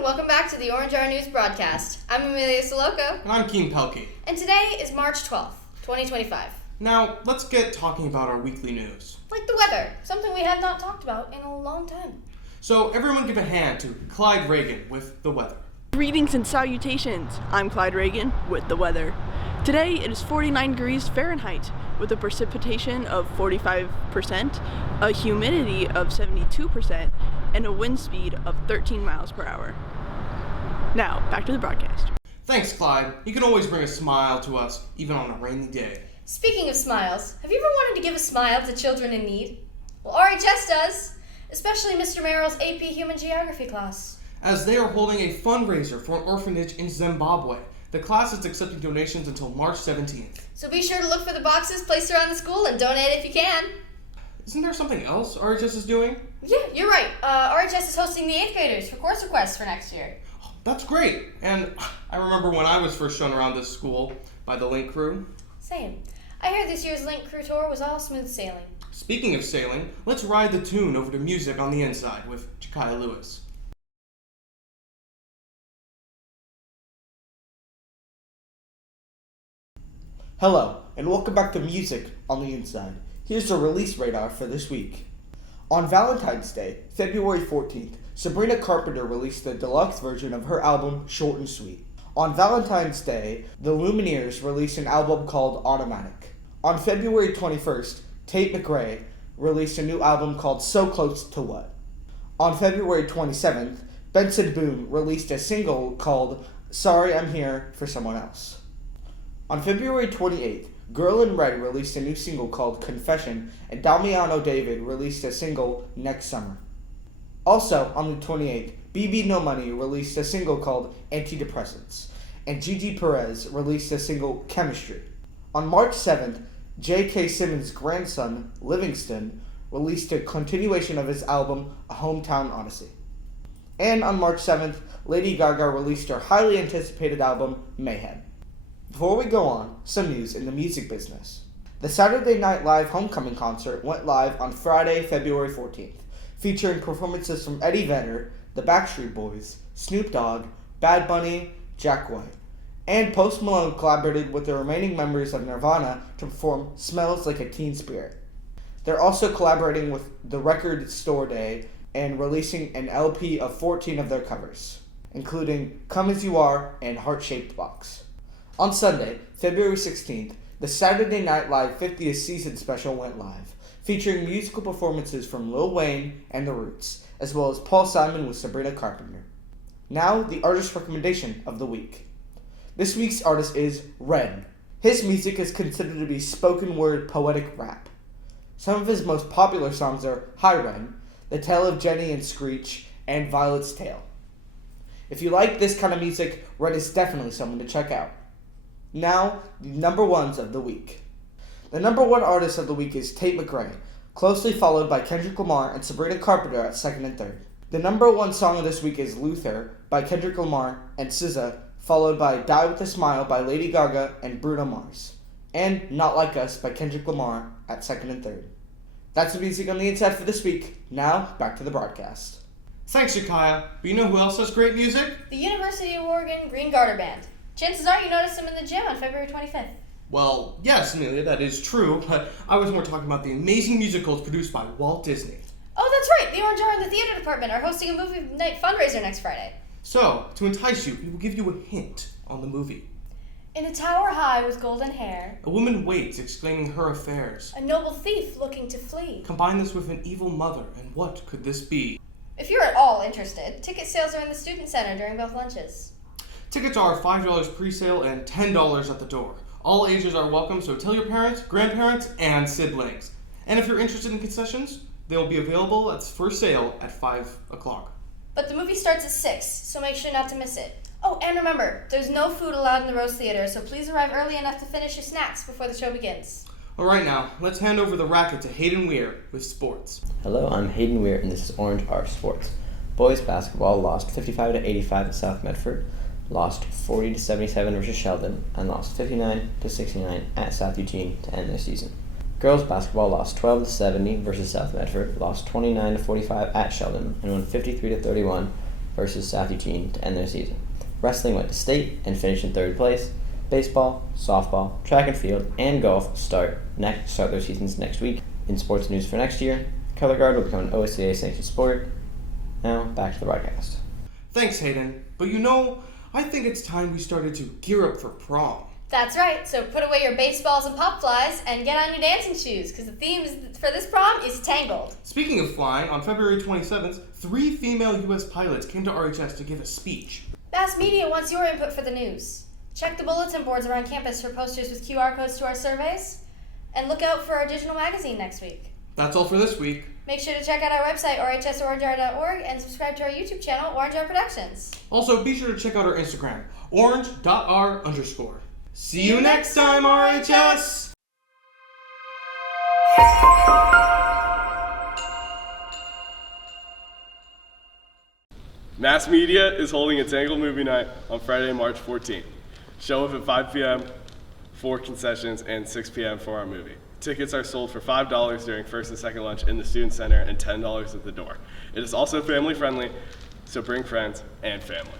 and welcome back to the Orange Hour News broadcast. I'm Amelia Soloco. And I'm Keen Pelkey. And today is March 12th, 2025. Now, let's get talking about our weekly news. Like the weather, something we have not talked about in a long time. So, everyone give a hand to Clyde Reagan with the weather. Greetings and salutations. I'm Clyde Reagan with the weather. Today it is 49 degrees Fahrenheit with a precipitation of 45%, a humidity of 72%, and a wind speed of 13 miles per hour. Now, back to the broadcast. Thanks, Clyde. You can always bring a smile to us, even on a rainy day. Speaking of smiles, have you ever wanted to give a smile to children in need? Well, RHS does, especially Mr. Merrill's AP Human Geography class. As they are holding a fundraiser for an orphanage in Zimbabwe. The class is accepting donations until March 17th. So be sure to look for the boxes placed around the school and donate if you can. Isn't there something else RHS is doing? Yeah, you're right. RHS is hosting the 8th graders for course requests for next year. Oh, that's great. And I remember when I was first shown around this school by the Link crew. Same. I hear this year's Link crew tour was all smooth sailing. Speaking of sailing, let's ride the tune over to Music on the Inside with Jakaya Lewis. Hello, and welcome back to Music on the Inside. Here's the release radar for this week. On Valentine's Day, February 14th, Sabrina Carpenter released the deluxe version of her album Short and Sweet. On Valentine's Day, the Lumineers released an album called Automatic. On February 21st, Tate McRae released a new album called So Close to What. On February 27th, Benson Boone released a single called Sorry I'm Here for Someone Else. On February 28th, Girl in Red released a new single called Confession, and Damiano David released a single Next Summer. Also, on the 28th, BB No Money released a single called Antidepressants, and Gigi Perez released a single Chemistry. On March 7th, J.K. Simmons' grandson, Livingston, released a continuation of his album A Hometown Odyssey. And on March 7th, Lady Gaga released her highly anticipated album Mayhem. Before we go on, some news in the music business. The Saturday Night Live Homecoming concert went live on Friday, February 14th, featuring performances from Eddie Vedder, the Backstreet Boys, Snoop Dogg, Bad Bunny, Jack White, and Post Malone collaborated with the remaining members of Nirvana to perform Smells Like a Teen Spirit. They're also collaborating with The Record Store Day and releasing an LP of 14 of their covers, including Come As You Are and Heart Shaped Box. On Sunday, February 16th, the Saturday Night Live 50th Season Special went live, featuring musical performances from Lil Wayne and The Roots, as well as Paul Simon with Sabrina Carpenter. Now, the artist recommendation of the week. This week's artist is Ren. His music is considered to be spoken word poetic rap. Some of his most popular songs are Hi Ren, The Tale of Jenny and Screech, and Violet's Tale. If you like this kind of music, Ren is definitely someone to check out. Now, the number ones of the week. The number one artist of the week is Tate McRae, closely followed by Kendrick Lamar and Sabrina Carpenter at second and third. The number one song of this week is Luther by Kendrick Lamar and SZA, followed by Die With A Smile by Lady Gaga and Bruno Mars, and Not Like Us by Kendrick Lamar at second and third. That's the music on the inside for this week. Now, back to the broadcast. Thanks, Jakaya. But you know who else has great music? The University of Oregon Green Garter Band. Chances are you noticed them in the gym on February 25th. Well, yes, Amelia, that is true, but I was more talking about the amazing musicals produced by Walt Disney. Oh, that's right. The Orange Hour and the Theater Department are hosting a movie night fundraiser next Friday. So, to entice you, we will give you a hint on the movie. In a tower high with golden hair, A woman waits, exclaiming her affairs. a noble thief looking to flee. Combine this with an evil mother, and what could this be? If you're at all interested, ticket sales are in the Student Center during both lunches. Tickets are $5 pre-sale and $10 at the door. All ages are welcome, so tell your parents, grandparents, and siblings. And if you're interested in concessions, they'll be available for sale at 5 o'clock. But the movie starts at 6, so make sure not to miss it. Oh, and remember, there's no food allowed in the Rose Theater, so please arrive early enough to finish your snacks before the show begins. All right, now, let's hand over the racket to Hayden Weir with sports. Hello, I'm Hayden Weir, and this is Orange Hour Sports. Boys basketball lost 55-85 at South Medford, lost 40-77 versus Sheldon, and lost 59-69 at South Eugene to end their season. Girls basketball lost 12-70 versus South Medford, lost 29-45 at Sheldon, and won 53-31 versus South Eugene to end their season. Wrestling went to state and finished in third place. Baseball, softball, track and field, and golf start their seasons next week. In sports news for next year, color guard will become an OSCA sanctioned sport. Now, back to the broadcast. Thanks, Hayden. But I think it's time we started to gear up for prom. That's right, so put away your baseballs and pop flies and get on your dancing shoes, because the theme for this prom is Tangled. Speaking of flying, on February 27th, 3 female U.S. pilots came to RHS to give a speech. Mass media wants your input for the news. Check the bulletin boards around campus for posters with QR codes to our surveys, and look out for our digital magazine next week. That's all for this week. Make sure to check out our website, rhsorangehour.org, and subscribe to our YouTube channel, Orange Hour Productions. Also, be sure to check out our Instagram, orange.r_. See you next time, RHS! Mass Media is holding a Tangled movie night on Friday, March 14th. Show up at 5 p.m. for concessions and 6 p.m. for our movie. Tickets are sold for $5 during first and second lunch in the Student Center and $10 at the door. It is also family friendly, so bring friends and family.